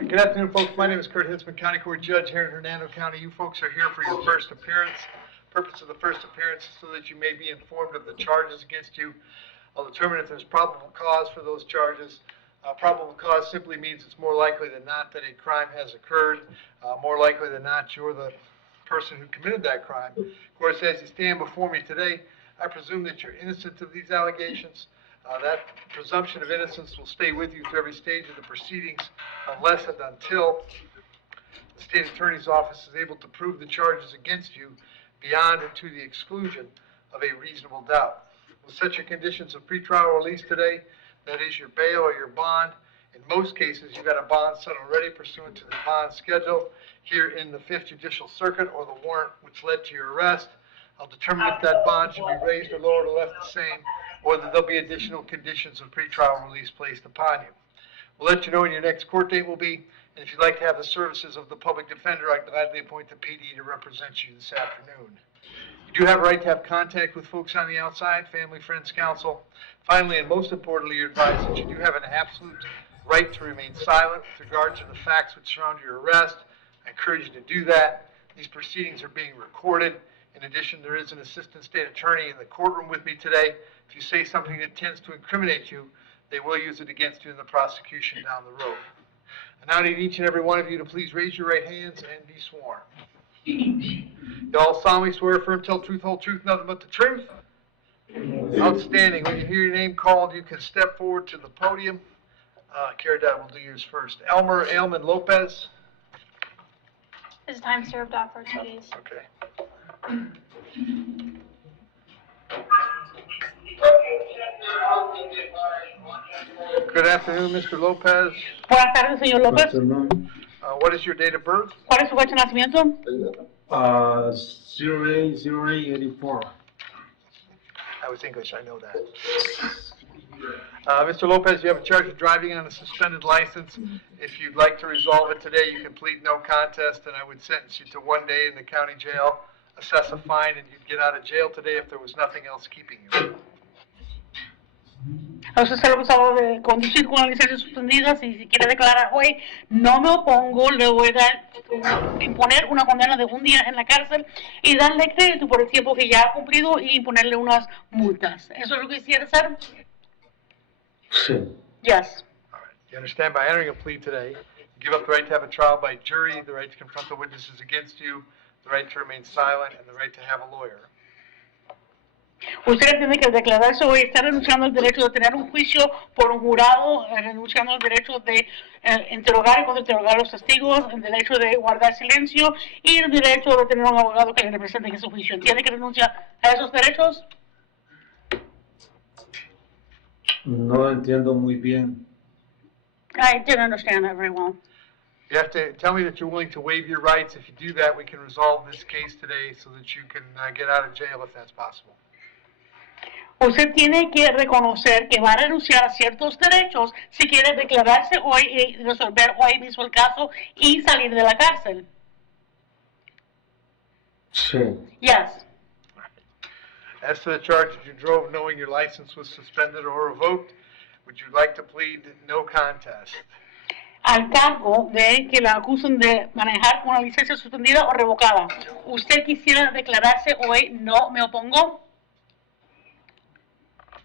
Good afternoon, folks. My name is Hitzemann, County Court Judge here in Hernando County. You folks are here for your first appearance. Purpose of the first appearance is so that you may be informed of the charges against you. I'll determine if there's probable cause for those charges. Probable cause simply means it's more likely than not that a crime has occurred. More likely than not, you're the person who committed that crime. Of course, as you stand before me today, I presume that you're innocent of these allegations. That presumption of innocence will stay with you through every stage of the proceedings unless and until the state attorney's office is able to prove the charges against you beyond and to the exclusion of a reasonable doubt. With such a conditions of pretrial release today, that is your bail or your bond. In most cases, you've got a bond set already pursuant to the bond schedule here in the 5th Judicial Circuit or the warrant which led to your arrest. I'll determine if that bond should be raised or lowered or left the same, or that there'll be additional conditions of pretrial release placed upon you. We'll let you know when your next court date will be, and if you'd like to have the services of the public defender, I gladly appoint the PD to represent you this afternoon. You do have a right to have contact with folks on the outside, family, friends, counsel. Finally, and most importantly, you're advised that you do have an absolute right to remain silent with regard to the facts which surround your arrest. I encourage you to do that. These proceedings are being recorded. In addition, there is an assistant state attorney in the courtroom with me today. If you say something that tends to incriminate you, they will use it against you in the prosecution down the road. I now need each and every one of you to please raise your right hands and be sworn. You all solemnly swear, affirm, tell truth, whole truth, nothing but the truth? Outstanding. When you hear your name called, you can step forward to the podium. Caridad will do yours first. Elmer Ailman Lopez. His time served off for 2 days. Okay. Good afternoon, Mr. Lopez. Buenas tardes, señor López. What is your date of birth? ¿Cuál es su fecha de nacimiento? 08/08/84. I was English, I know that. Mr. Lopez, you have a charge of driving on a suspended license. If you'd like to resolve it today, you can plead no contest, and I would sentence you to 1 day in the county jail, assess a fine, and you'd get out of jail today if there was nothing else keeping you. Usted está acusado de conducir con la licencia suspendida. Si quiere declarar hoy, no me opongo, le voy a imponer una condena de 1 día en la cárcel y darle crédito por el tiempo que ya ha cumplido y imponerle unas multas. ¿Eso es lo que quisiera hacer? Sí. Yes. All right. You understand, by entering a plea today, you give up the right to have a trial by jury, the right to confront the witnesses against you, the right to remain silent, and the right to have a lawyer. Usted tiene que declararse hoy, está renunciando al derecho de tener un juicio por un jurado, renunciando al derecho de interrogar y contrainterrogar a los testigos, el derecho de guardar silencio y el derecho de tener un abogado que le represente en ese juicio. ¿Entiende que renuncia a esos derechos? No entiendo muy bien. I didn't understand that very well. You have to tell me that you're willing to waive your rights. If you do that, we can resolve this case today so that you can get out of jail if that's possible. Usted tiene que reconocer que va a renunciar a ciertos derechos si quiere declararse hoy y resolver hoy mismo el caso y salir de la cárcel. Sí. Yes. As to the charge that you drove knowing your license was suspended or revoked, would you like to plead no contest? Al cargo de que la acusan de manejar con una licencia suspendida o revocada. ¿Usted quisiera declararse hoy no me opongo?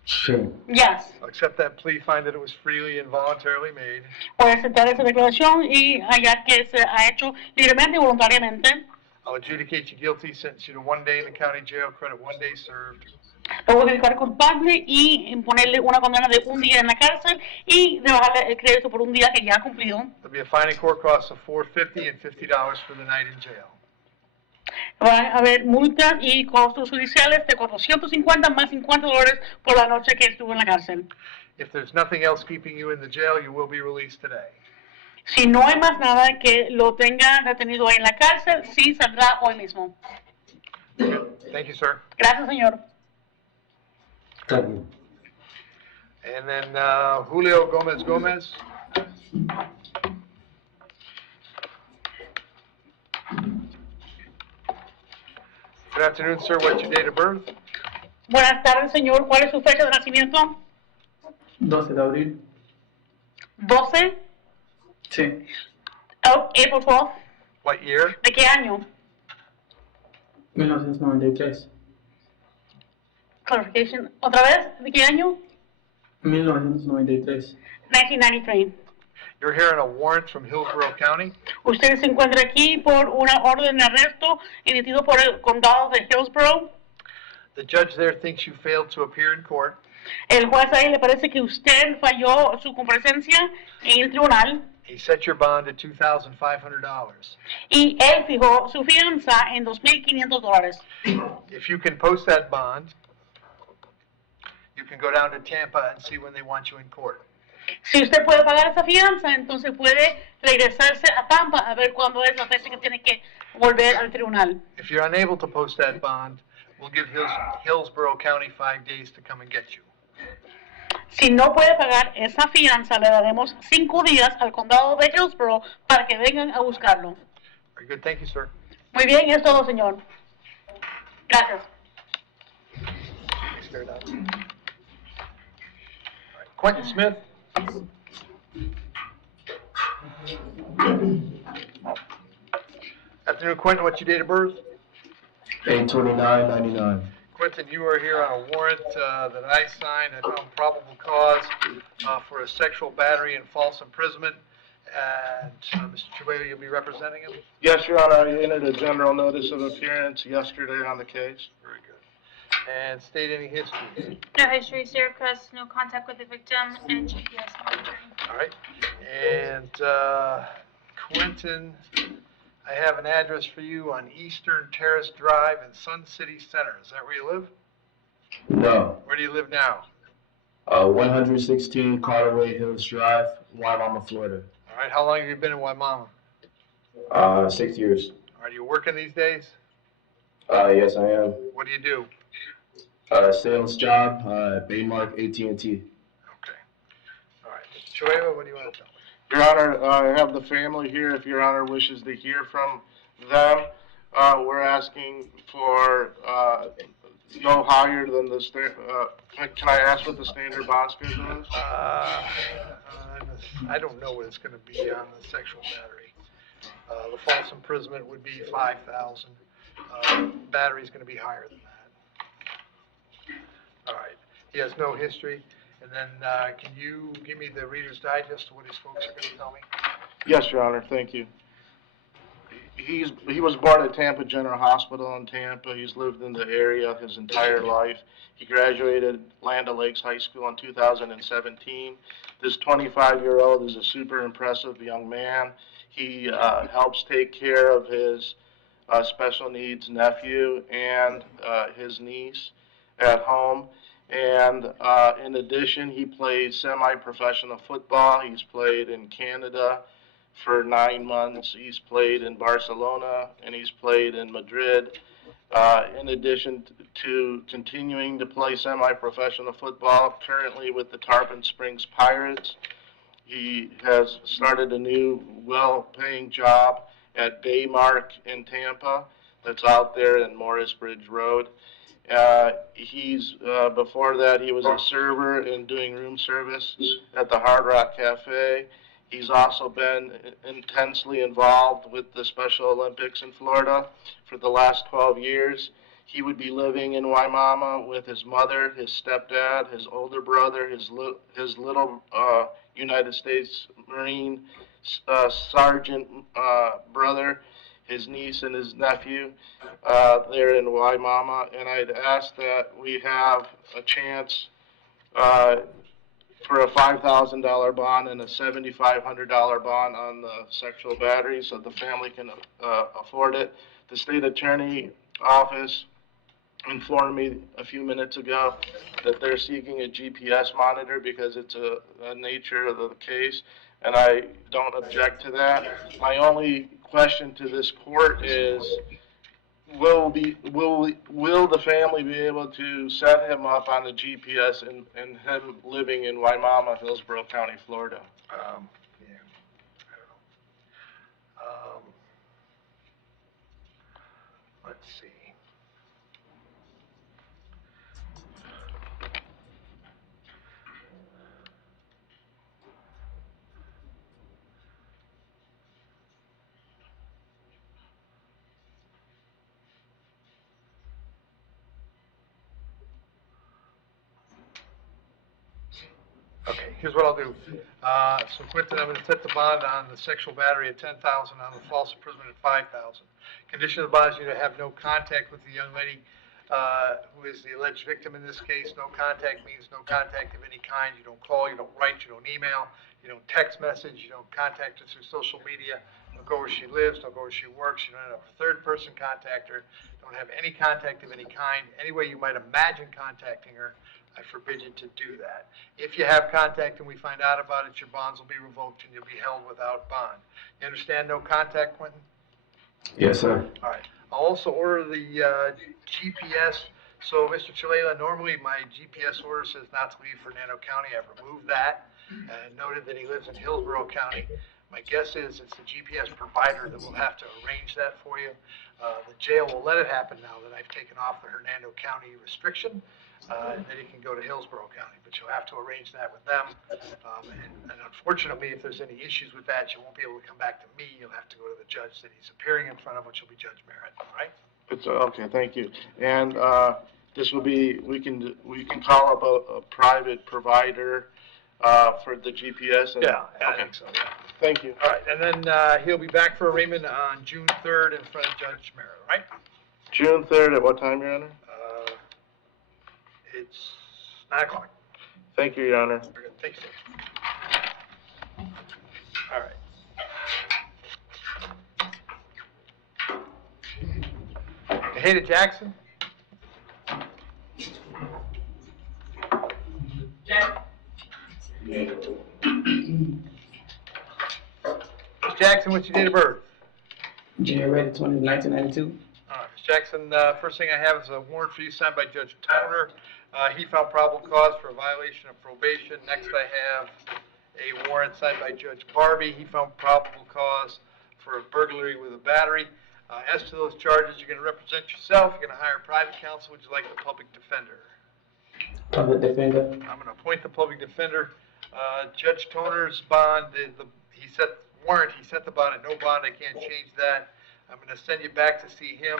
Sí. Yes. I'll accept that plea, find that it was freely and voluntarily made. Voy a aceptar esa declaración y hallar que se ha hecho libremente y voluntariamente. I'll adjudicate you guilty, sentence you to 1 day in the county jail, credit 1 day served. Lo voy a declarar culpable y imponerle una condena de 1 día en la cárcel y rebajarle el crédito por 1 día que ya ha cumplido. There'll be a fine and court costs of $450 and $50 for the night in jail. Va a haber multas y costos judiciales de $450 más $50 por la noche que estuvo en la cárcel. If there's nothing else keeping you in the jail, you will be released today. Si no hay más nada que lo tenga retenido ahí en la cárcel, sí saldrá hoy mismo. Good. Thank you, sir. Gracias, señor. Está bien. And then Julio Gomez Gomez. Good afternoon, sir. What's your date of birth? Buenas tardes, señor. ¿Cuál es su fecha de nacimiento? 12 de abril. 12. Sí. Oh, April 12th. What year? ¿De qué año? 1993. Clarification. ¿Otra vez? ¿De qué año? 1993. 1993. You're hearing a warrant from Hillsborough County. Usted se encuentra aquí por una orden de arresto emitido por el condado de Hillsborough. The judge there thinks you failed to appear in court. El juez ahí le parece que usted falló su comparecencia en el tribunal He set your bond at $2,500. y él fijó su fianza en $2,500. If you can post that bond, you can go down to Tampa and see when they want you in court. Si usted puede pagar esa fianza, entonces puede regresarse a Tampa a ver cuándo es la fecha que tiene que volver al tribunal. If you're unable to post that bond, we'll give Hillsborough County 5 days to come and get you. Si no puede pagar esa fianza, le daremos 5 días al condado de Hillsborough para que vengan a buscarlo. Very good. Thank you, sir. Muy bien, es todo, señor. Gracias. Thanks, Hernando. All right. Quentin Smith. Afternoon, Quentin. What's your date of birth? 8/29/99. Quentin, you are here on a warrant that I signed. I found probable cause for a sexual battery and false imprisonment. And Mr. Chihuahua, you'll be representing him? Yes, Your Honor, I entered a general notice of appearance yesterday on the case. Very good. And state any history. No history, served custody, no contact with the victim, and GPS monitoring. All right. And Quentin, I have an address for you on Eastern Terrace Drive in Sun City Center. Is that where you live? No. Where do you live now? 116 Carterway Hills Drive, Waimama, Florida. All right. How long have you been in Waimama? 6 years. Are you working these days? Yes, I am. What do you do? Sales job, Baymark AT&T. Okay. All right. Mr. Chihuahua, what do you want to tell me? Your Honor, I have the family here, if Your Honor wishes to hear from them. We're asking for no higher than the, can I ask what the standard bond schedule is? I don't know what it's going to be on the sexual battery. The false imprisonment would be $5,000. Battery's going to be higher than that. All right. He has no history. And then can you give me the Reader's Digest of what his folks are going to tell me? Yes, Your Honor, thank you. He was born at Tampa General Hospital in Tampa. He's lived in the area his entire life. He graduated Land O'Lakes High School in 2017. This 25-year-old is a super impressive young man. He helps take care of his special needs nephew and his niece at home. And in addition, he plays semi-professional football. He's played in Canada for 9 months. He's played in Barcelona, and he's played in Madrid. In addition to continuing to play semi-professional football, currently with the Tarpon Springs Pirates, he has started a new well-paying job at Baymark in Tampa that's out there in Morris Bridge Road. Before that, he was a server and doing room service at the Hard Rock Cafe. He's also been intensely involved with the Special Olympics in Florida for the last 12 years. He would be living in Waimama with his mother, his stepdad, his older brother, his little United States Marine sergeant brother, his niece and his nephew there in Waimama. And I'd ask that we have a chance for a $5,000 bond and a $7,500 bond on the sexual battery so the family can afford it. The state attorney office informed me a few minutes ago that they're seeking a GPS monitor because it's a nature of the case, and I don't object to that. My only question to this court is, will the family be able to set him up on the GPS and him living in Waimama, Hillsborough County, Florida? Yeah, I don't know. Let's see. Okay, here's what I'll do. So Quentin, I'm gonna set the bond on the sexual battery at 10,000, on the false imprisonment at 5,000. Condition of the bond is you to have no contact with the young lady, who is the alleged victim in this case. No contact means no contact of any kind. You don't call, you don't write, you don't email, you don't text message, you don't contact her through social media. Don't go where she lives, don't go where she works, you don't have a third person contact her, don't have any contact of any kind. Any way you might imagine contacting her, I forbid you to do that. If you have contact and we find out about it, your bonds will be revoked and you'll be held without bond. You understand no contact, Quentin? Yes, sir. All right. I'll also order the GPS. So, Mr. Chalala, normally my GPS order says not to leave Hernando County. I've removed that and noted that he lives in Hillsborough County. My guess is it's the GPS provider that will have to arrange that for you. The jail will let it happen now that I've taken off the Hernando County restriction. And then he can go to Hillsborough County, but you'll have to arrange that with them. And unfortunately, if there's any issues with that, you won't be able to come back to me. You'll have to go to the judge that he's appearing in front of, which will be Judge Merritt, all right? It's, okay, thank you. And, this will be, we can call up a private provider, for the GPS and. Yeah, I Okay. think so, yeah. Thank you. All right, and then he'll be back for arraignment on June 3rd in front of Judge Merritt, all right? June 3rd at what time, Your Honor? It's 9 o'clock. Thank you, Your Honor. Very good. Thank you, sir. All right. Kaheda Jackson? Ms. Jackson, what's your date of birth? January 20, 1992. All right, Ms. Jackson, first thing I have is a warrant for you signed by Judge Toner. He found probable cause for a violation of probation. Next, I have a warrant signed by Judge Barbie. He found probable cause for a burglary with a battery. As to those charges, you're going to represent yourself. You're going to hire private counsel. Would you like the public defender? Public defender. I'm going to appoint the public defender. Judge Toner's bond, he set warrant, he set the bond at no bond. I can't change that. I'm going to send you back to see him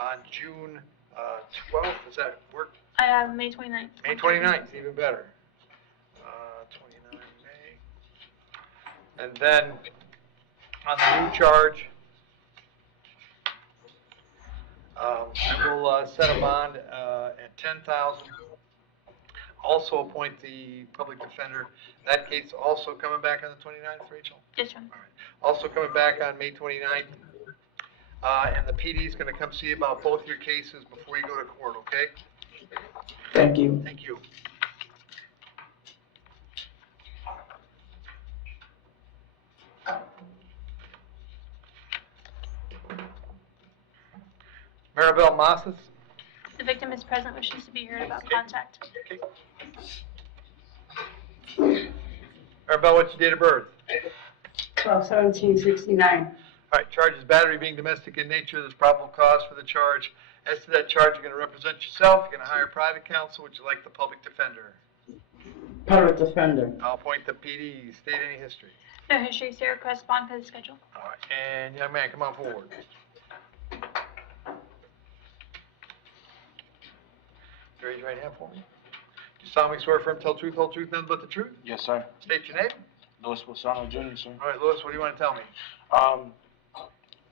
on June 12th. Does that work? I have May 29th. May 29th, even better. 29 May. And then on the new charge, I will set a bond at 10,000. Also appoint the public defender. That case also coming back on the 29th, Rachel? Yes, sir. All right. Also coming back on May 29th. And the PD is going to come see you about both your cases before you go to court, okay? Thank you. Thank you. Maribel Massas? The victim is present, wishes to be heard about contact. Okay. Maribel, what's your date of birth? 12/17/69. All right, charge is battery being domestic in nature. There's probable cause for the charge. As to that charge, you're going to represent yourself. You're going to hire private counsel. Would you like the public defender? Public defender. I'll appoint the PD. State any history. No history, sir. Request bond for the schedule. All right, and young man, come on forward. Raise your right hand for me. Do you solemnly swear firm, tell truth, whole truth, nothing but the truth? Yes, sir. State your name. Louis Bolsano Jr., sir. All right, Louis, what do you want to tell me?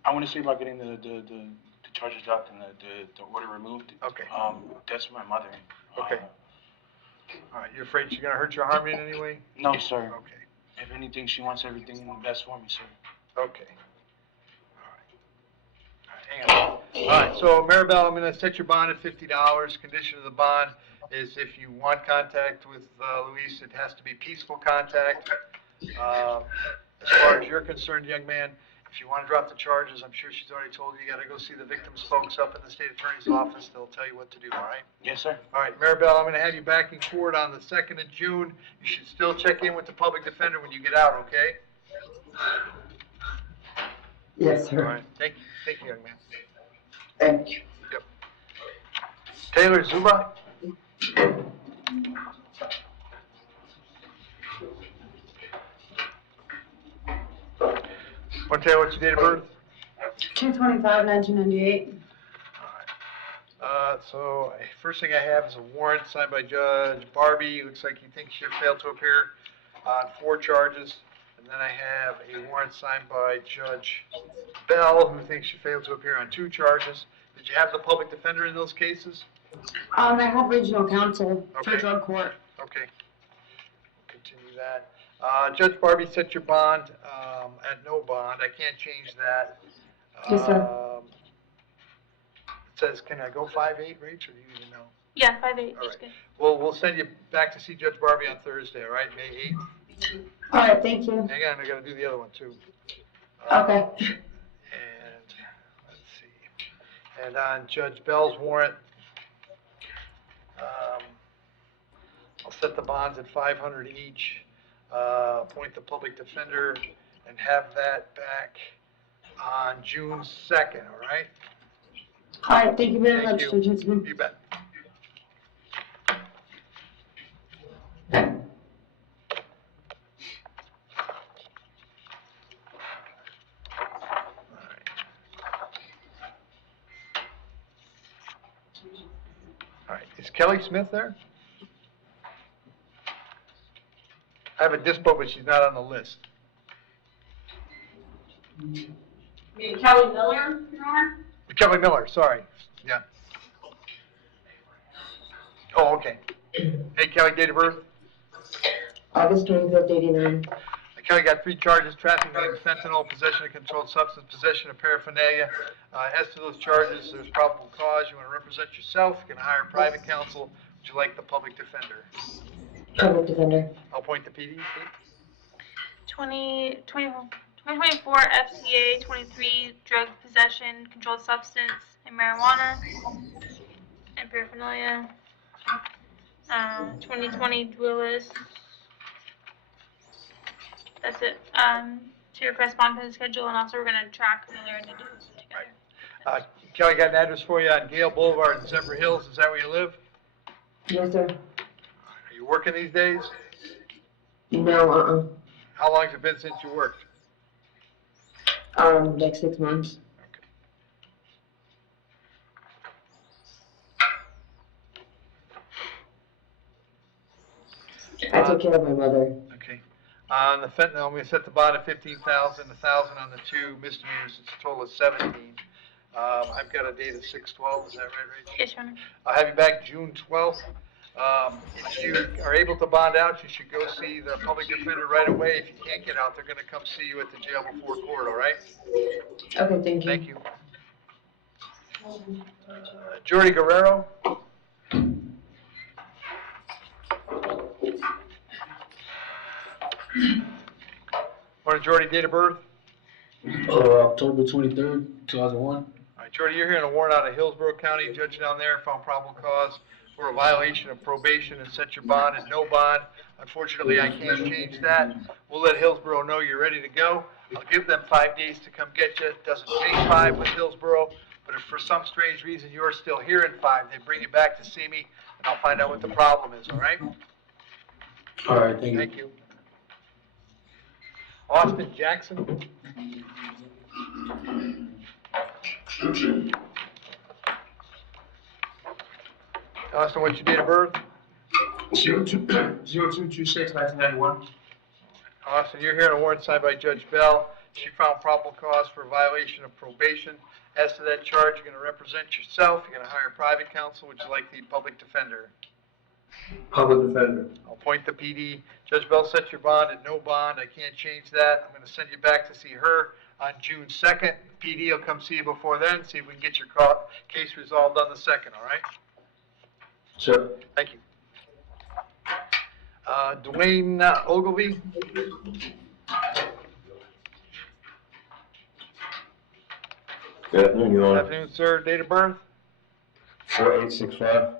I want to see about getting the charges dropped and the order removed. Okay. That's my mother. Okay. All right, you afraid she's going to hurt you or harm you in any way? No, sir. Okay. If anything, she wants everything best for me, sir. Okay. All right. Hang on. All right, so Maribel, I'm going to set your bond at $50. Condition of the bond is if you want contact with Luis, it has to be peaceful contact. As far as you're concerned, young man, if you want to drop the charges, I'm sure she's already told you, you got to go see the victim's folks up in the state attorney's office. They'll tell you what to do, all right? Yes, sir. All right, Maribel, I'm going to have you back in court on the 2nd of June. You should still check in with the public defender when you get out, okay? Yes, All sir. right, thank you, young man. Thank you. Yep. Taylor Zuba? Want to tell you what's your date of birth? 2/25/1998. So first thing I have is a warrant signed by Judge Barbie. Looks like he thinks you failed to appear on 4 charges. And then I have a warrant signed by Judge Bell, who thinks you failed to appear on 2 charges. Did you have the public defender in those cases? I have regional counsel for Okay. drug court. Okay. Continue that. Judge Barbie set your bond at no bond. I can't change that. Yes, sir. It says, can I go 5/8, Rach, or do you even know? Yeah, 5/8, All that's right. good. Well, we'll send you back to see Judge Barbie on Thursday, all right, May 8th? All right, thank you. Hang on, I gotta do the other one too. Okay. And, let's see, and on Judge Bell's warrant, I'll set the bonds at 500 each, appoint the public defender, and have that back on June 2nd, all right? All right, thank you very Thank much, you. Judge Hitzemann. You bet. All right, is Kelly Smith there? I have a dispo, but she's not on the list. Kelly Miller, Your Honor? Kelly Miller, sorry, yeah. Oh, okay. Hey, Kelly, date of birth? August 25th, 89. Kelly got 3 charges: trafficking in fentanyl, possession of controlled substance, possession of paraphernalia. As to those charges, there's probable cause. You want to represent yourself, you can hire private counsel. Would you like the public defender? Public defender. I'll appoint the PD. 2024 FCA 23 drug possession, controlled substance, and marijuana, and paraphernalia. 2020 Willis. That's it. To request bond for the schedule, and also we're gonna track Miller and the dudes together. Kelly got an address for you on Gale Boulevard in Zephyr Hills. Is that where you live? Yes, sir. Are you working these days? No, How long has it been since you worked? like 6 months. I took care of my mother. Okay. On the fentanyl, I'm gonna set the bond at 15,000, 1,000 on the 2 misdemeanors. It's a total of 17. I've got a date of 6/12. Is that right, Rachel? Yes, Your Honor. I'll have you back June 12th. If you are able to bond out, you should go see the public defender right away. If you can't get out, they're gonna come see you at the jail before court, all right? Okay, thank you. Thank you. Jordy Guerrero? Morning, Jordy, date of birth? October 23rd, 2001. All right, Jordy, you're here on a warrant out of Hillsborough County. Judge down there found probable cause for a violation of probation and set your bond at no bond. Unfortunately, I can't change that. We'll let Hillsborough know you're ready to go. I'll give them 5 days to come get you. It doesn't take 5 with Hillsborough, but if for some strange reason you're still here in 5, they bring you back to see me, and I'll find out what the problem is, all right? All right, thank you. Thank you. Austin Jackson? Austin, what's your date of birth? 02/26/1991. Austin, you're here on a warrant signed by Judge Bell. She found probable cause for violation of probation. As to that charge, you're going to represent yourself. You're going to hire private counsel. Would you like the public defender? Public defender. I'll appoint the PD. Judge Bell set your bond at no bond. I can't change that. I'm going to send you back to see her on June 2nd. PD will come see you before then, see if we can get your case resolved on the 2nd, all right? Sure. Thank you. Dwayne Ogilvy? Good afternoon, Your Good Honor. afternoon, sir. Date of birth? 4865.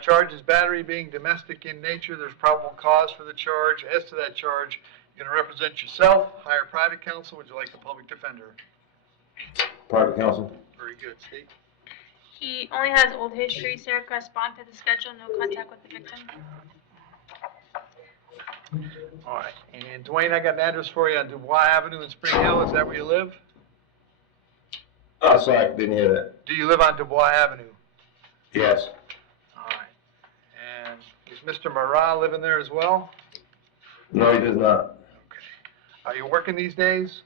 Charge is battery being domestic in nature. There's probable cause for the charge. As to that charge, you're going to represent yourself, hire private counsel. Would you like the public defender? Private counsel. Very good. State. He only has old history, so request bond for the schedule, no contact with the victim. All right. And Dwayne, I got an address for you on Dubois Avenue in Spring Hill. Is that where you live? Oh, sorry, didn't hear that. Do you live on Dubois Avenue? Yes. All right. And is Mr. Mara living there as well? No, he does not. Okay. Are you working these days?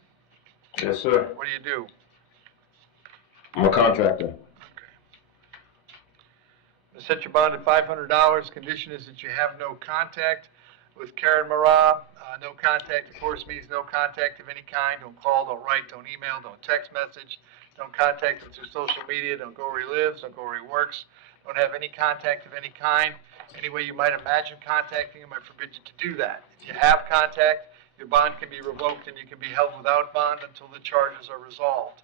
Yes, sir. What do you do? I'm a contractor. Set your bond at $500. Condition is that you have no contact with Karen Mara. No contact, of course, means no contact of any kind. Don't call, don't write, don't email, don't text message. Don't contact him through social media. Don't go where he lives. Don't go where he works. Don't have any contact of any kind. Any way you might imagine contacting him, I forbid you to do that. If you have contact, your bond can be revoked and you can be held without bond until the charges are resolved.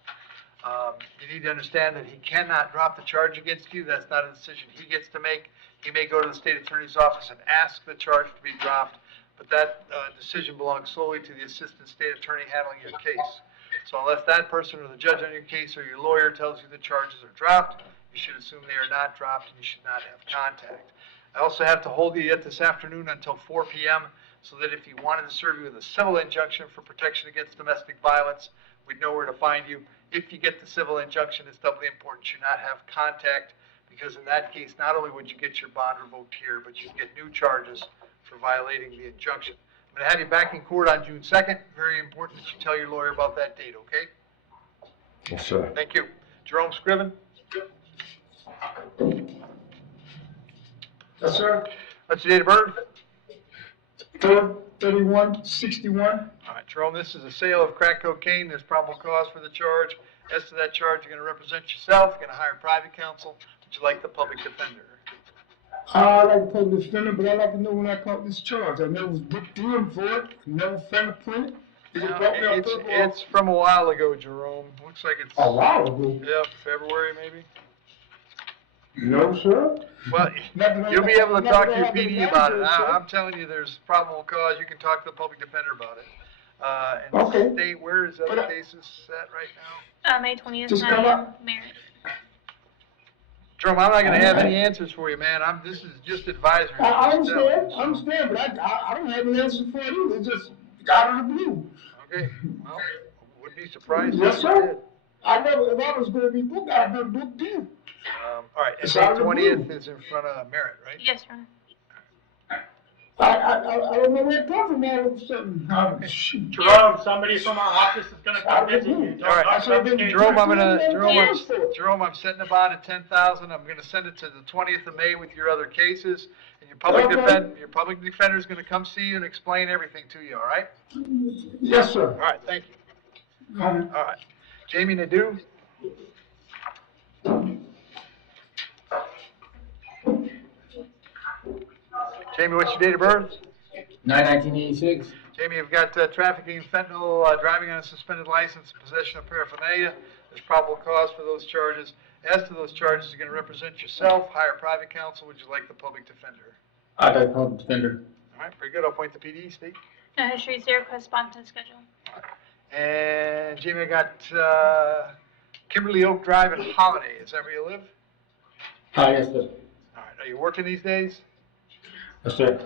You need to understand that he cannot drop the charge against you. That's not a decision he gets to make. He may go to the state attorney's office and ask the charge to be dropped, but that decision belongs solely to the assistant state attorney handling your case. So unless that person or the judge on your case or your lawyer tells you the charges are dropped, you should assume they are not dropped and you should not have contact. I also have to hold you yet this afternoon until 4 p.m. so that if you wanted to serve you with a civil injunction for protection against domestic violence, we'd know where to find you. If you get the civil injunction, it's doubly important you not have contact, because in that case, not only would you get your bond revoked here, but you'd get new charges for violating the injunction. I'm going to have you back in court on June 2nd. Very important that you tell your lawyer about that date, okay? Yes, sir. Thank you. Jerome Scriven? Yes, sir. What's your date of birth? 3161. All right, Jerome, this is a sale of crack cocaine. There's probable cause for the charge. As to that charge, you're going to represent yourself. You're going to hire private counsel. Would you like the public defender? I like to public defender, but I'd like to know when I caught this charge. I never was booked in for it, never fingerprinted. Is it brought me up there? It's from a while ago, Jerome. Looks like it's, A while ago. yeah, February maybe. No, sir. Well, you'll be able to talk to your PD about it. I'm telling you, there's probable cause. You can talk to the public defender about it. And Okay. state, where is other cases at right now? May 20th, Just 9 come a.m. up. Merit. Jerome, I'm not gonna have any answers for you, man. This is just advisory. I understand, but I don't have an answer for it either. It's just out of the blue. Okay, well, would be surprised Yes, if you sir. did. if I was gonna be booked, I'd have been booked in. All right, and It's May out of the 20th blue. is in front of Merritt, right? Yes, Your Honor. I don't know where it come from all of a sudden. Shoot. Jerome, somebody from our office is gonna come visit you. Don't All right. talk about the case. Jerome, Yes, sir. Jerome, I'm setting a bond at 10,000. I'm gonna send it to the 20th of May with your other cases. And your public defender is gonna come see you and explain everything to you, all right? Yes, sir. All right, thank you. All right. Jamie Nadeau? Jamie, what's your date of birth? 1986. Jamie, you've got trafficking in fentanyl, driving on a suspended license, possession of paraphernalia. There's probable cause for those charges. As to those charges, you're going to represent yourself, hire private counsel. Would you like the public defender? I'd like public defender. All right, very good. I'll appoint the PD, Steve. No history, zero correspondence schedule. And Jamie, I got Kimberly Oak Drive in Holiday. Is that where you live? Hi, yes, sir. All right. Are you working these days? Yes, sir.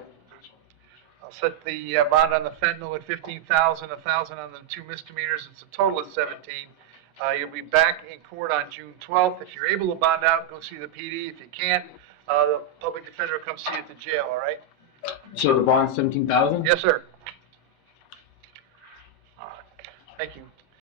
I'll set the bond on the fentanyl at 15,000, 1,000 on the 2 misdemeanors. It's a total of 17. You'll be back in court on June 12th. If you're able to bond out, go see the PD. If you can't, the public defender will come see you at the jail, all right? So the bond's 17,000? Yes, sir. All right. Thank you.